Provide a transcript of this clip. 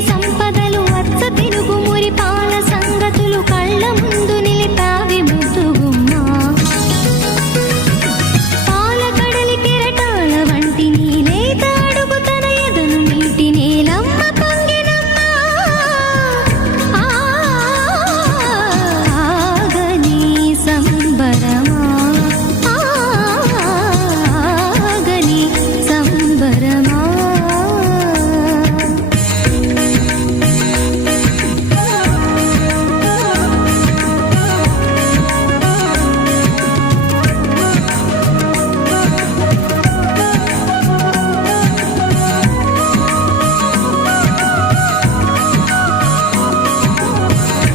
సంప